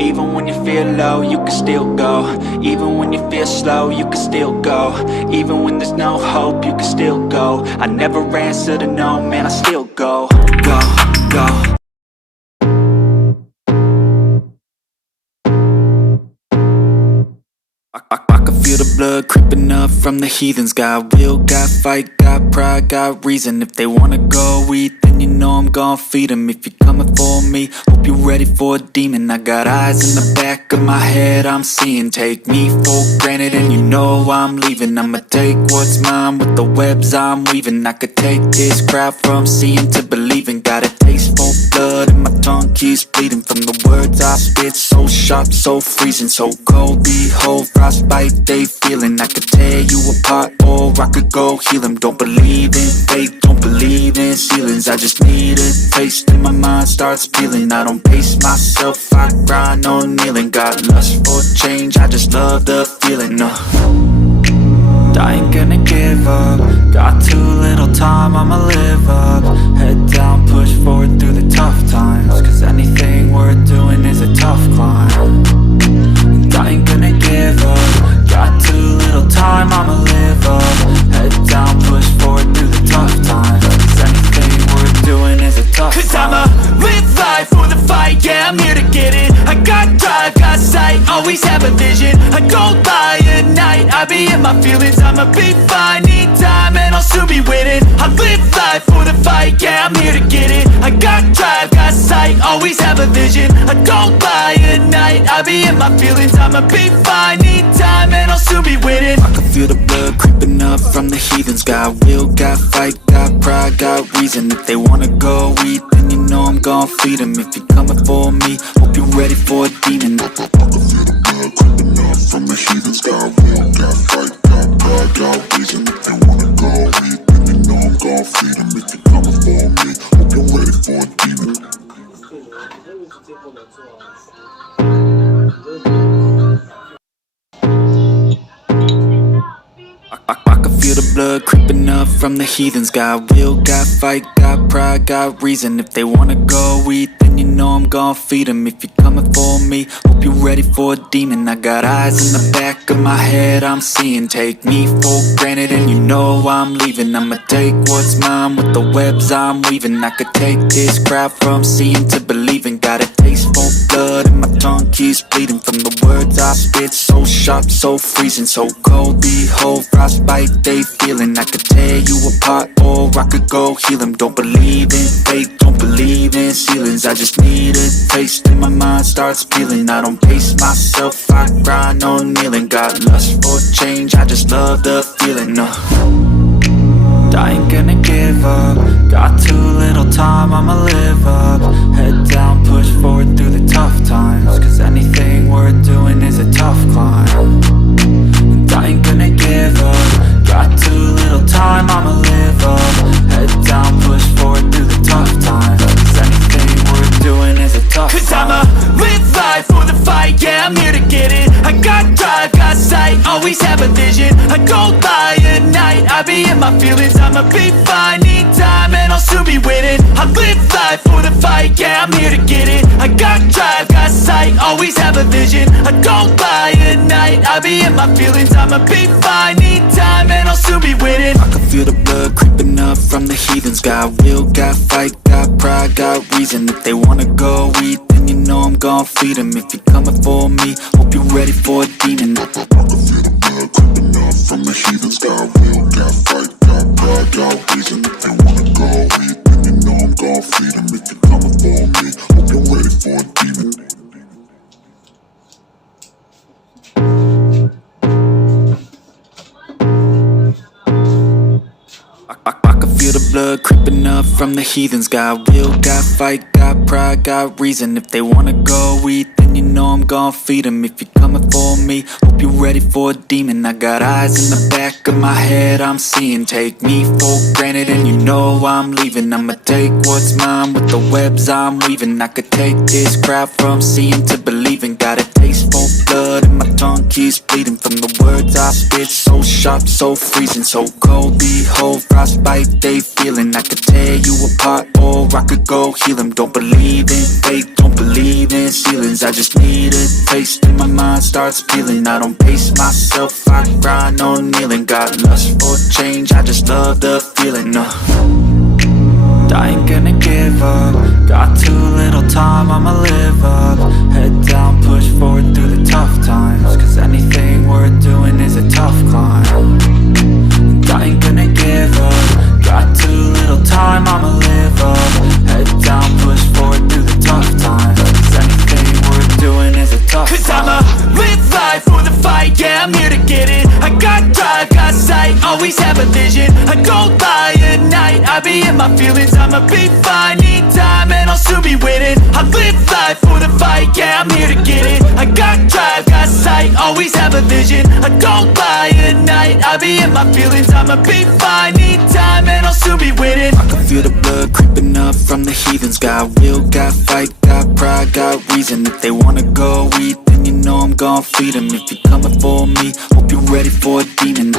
Even when you feel low, you can still go. Even when you feel slow, you can still go. Even when there's no hope, you can still go. I never answer to no, man, I still go. Go, go. I can feel the blood creeping up from the heathens. Got will, got fight, got pride, got reason. If they wanna go eat, then you know I'm gon' feed them. If you're coming for me, hope you're ready for a demon. I got eyes in the back of my head, I'm seeing. Take me for granted and you know I'm leaving. I'ma take what's mine with the webs I'm weaving. I could take this crowd from seeing to believing. Got a taste for blood and my tongue keeps bleeding from the words I spit. So sharp, so freezing, so cold. Behold, frostbite they feeling. I could tear you apart or I could go heal them. Don't believe in fate, don't believe in ceilings. I just need a taste and my mind starts peeling. I don't pace myself, I grind on kneeling. Got lust for change, I just love the feeling. I ain't gonna give up. Got too little time, I'ma live up. Head down, push forward through the tough times. Cause anything worth doing is a tough climb. And I ain't gonna give up. Got too little time, I'ma live up. Head down, push forward through the tough times. Cause anything worth doing is a tough climb. Cause I'ma live life for the fight, yeah, I'm here to get it. I got drive, got sight, always have a vision. I don't lie at night, I be in my feelings. I'ma be fine, need time and I'll soon be winning. I live life for the fight, yeah, I'm here to get it. I got drive, got sight, always have a vision. I don't lie at night, I be in my feelings. I'ma be fine, need time and I'll soon be winning. I can feel the blood creeping up from the heathens. Got will, got fight, got pride, got reason. If they wanna go eat, then you know I'm gon' feed them. If you're coming for me, hope you're ready for a demon. I can feel the blood creeping up from the heathens. Got will, got fight, got pride, got reason. If they wanna go eat, then you know I'm gon' feed them. If you're coming for me, hope you're ready for a demon. I can feel the blood creeping up from the heathens. Got will, got fight, got pride, got reason. If they wanna go eat, then you know I'm gon' feed them. If you're coming for me, hope you're ready for a demon. I got eyes in the back of my head, I'm seeing. Take me for granted and you know I'm leaving. I'ma take what's mine with the webs I'm weaving. I could take this crowd from seeing to believing. Got a taste for blood and my tongue keeps bleeding from the words I spit. So sharp, so freezing, so cold. Behold, frostbite they feeling. I could tear you apart or I could go heal them. Don't believe in fate, don't believe in ceilings. I just need a taste and my mind starts peeling. I don't pace myself, I grind on kneeling. Got lust for change, I just love the feeling. I ain't gonna give up. Got too little time, I'ma live up. Head down, push forward through the tough times. Cause anything worth doing is a tough climb. And I ain't gonna give up. Got too little time, I'ma live up. Head down, push forward through the tough times. Cause anything worth doing is a tough climb. Cause I'ma live life for the fight, yeah, I'm here to get it. I got drive, got sight, always have a vision. I don't lie at night, I be in my feelings. I'ma be fine, need time and I'll soon be winning. I live life for the fight, yeah, I'm here to get it. I got drive, got sight, always have a vision. I don't lie at night, I be in my feelings. I'ma be fine, need time and I'll soon be winning. I can feel the blood creeping up from the heathens. Got will, got fight, got pride, got reason. If they wanna go eat, then you know I'm gon' feed them. If you're coming for me, hope you're ready for a demon. I can feel the blood creeping up from the heathens. Got will, got fight, got pride, got reason. If they wanna go eat, then you know I'm gon' feed them. If you're coming for me, hope you're ready for a demon. I can feel the blood creeping up from the heathens. Got will, got fight, got pride, got reason. If they wanna go eat, then you know I'm gon' feed them. If you're coming for me, hope you're ready for a demon. I got eyes in the back of my head, I'm seeing. Take me for granted and you know I'm leaving. I'ma take what's mine with the webs I'm weaving. I could take this crowd from seeing to believing. Got a taste for blood and my tongue keeps bleeding from the words I spit. So sharp, so freezing, so cold. Behold, frostbite they feeling. I could tear you apart or I could go heal them. Don't believe in fate, don't believe in ceilings. I just need a taste and my mind starts peeling. I don't pace myself, I grind on kneeling. Got lust for change, I just love the feeling. I ain't gonna give up. Got too little time, I'ma live up. Head down, push forward through the tough times, cause anything worth doing is a tough climb. And I ain't gonna give up. Got too little time, I'ma live up. Head down, push forward through the tough times, cause anything worth doing is a tough climb. Cause I'ma live life for the fight, yeah, I'm here to get it. I got drive, got sight, always have a vision. I don't lie at night, I be in my feelings. I'ma be fine, need time, and I'll soon be winning. I live life for the fight, yeah, I'm here to get it. I got drive, got sight, always have a vision. I don't lie at night, I be in my feelings. I'ma be fine, need time, and I'll soon be winning. I can feel the blood creeping up from the heathens. Got will, got fight, got pride, got reason. If they wanna go eat, then you know I'm gon' feed them. If you're coming for me, hope you're ready for a demon.